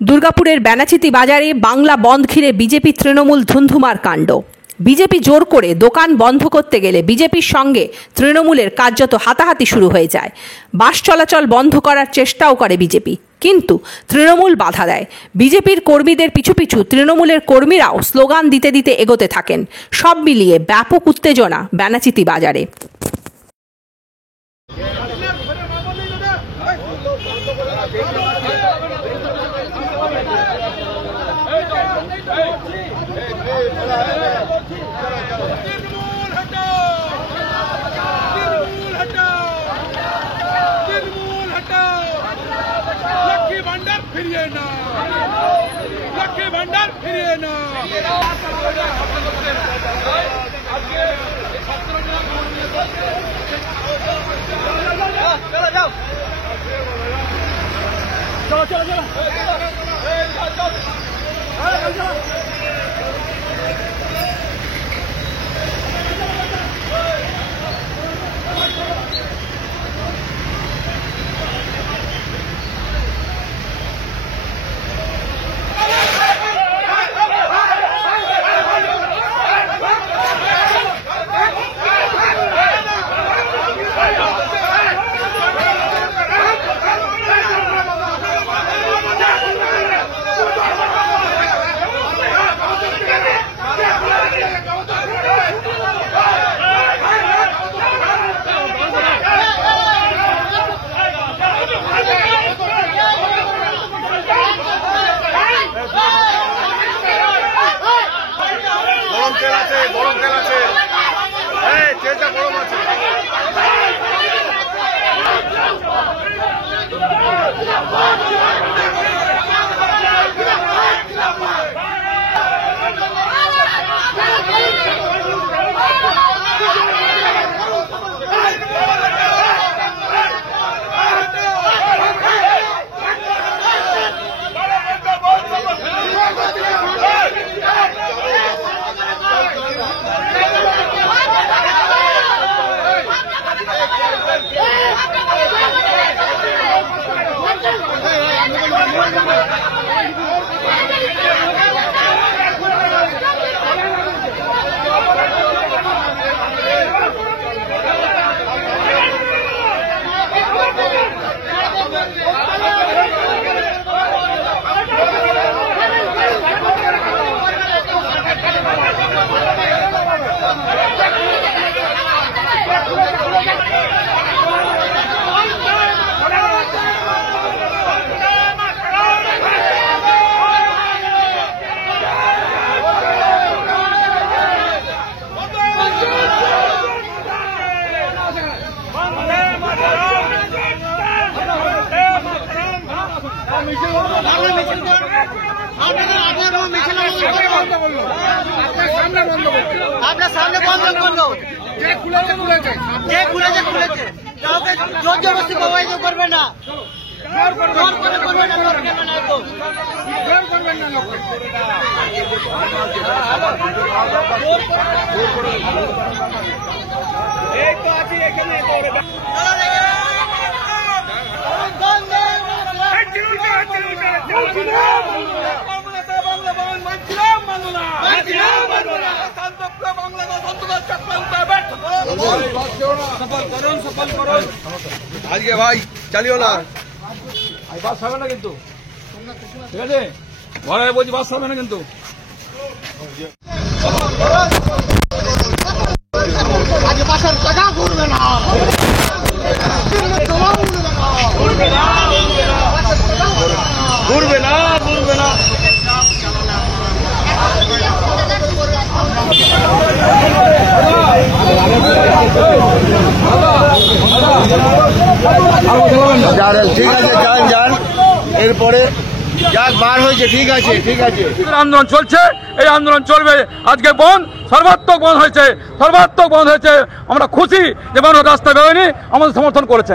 দুর্গাপুরের ব্যানাচিতি বাজারে বাংলা বন্ধ ঘিরে বিজেপি তৃণমূল ধুন্ধুমার কাণ্ড। বিজেপি জোর করে দোকান বন্ধ করতে গেলে বিজেপির সঙ্গে তৃণমূলের কার্যত হাতাহাতি শুরু হয়ে যায়। বাস চলাচল বন্ধ করার চেষ্টাও করে বিজেপি, কিন্তু তৃণমূল বাধা দেয়। বিজেপির কর্মীদের পিছু পিছু তৃণমূলের কর্মীরাও স্লোগান দিতে দিতে এগোতে থাকেন। সব মিলিয়ে ব্যাপক উত্তেজনা ব্যানাচিতি বাজারে। लक्की भंडार फिरिए ना, लक्की भंडार फिरिए ना। चलो चलो चलो গরম তেল আছে, এই তেলটা গরম আছে। আপনার সামনে বন্ধ করলো, যে খুলেছে কাউকে জোর জবরদস্তি প্রভাবিত করবে না, জোর করে করবে না, জোর করবেন না লোককে। এই তো আছি এখানে আজকে ভাই চালিও না, বাস হবে না কিন্তু, ঠিক আছে? ঘরে বলছি বাস হবে না কিন্তু। আজ বাসার টাকা ঘুরবে না, ঘুরবে না, ঘুরবে না। ঠিক আছে, যান যান, এরপরে যাক বার হয়েছে, ঠিক আছে ঠিক আছে। আন্দোলন চলছে, এই আন্দোলন চলবে। আজকে বন্ধ, সর্বাত্মক বন্ধ হয়েছে, সর্বাত্মক বন্ধ হয়েছে। আমরা খুশি যে মানুষ রাস্তায় বেরোয়নি, আমাদের সমর্থন করেছেন।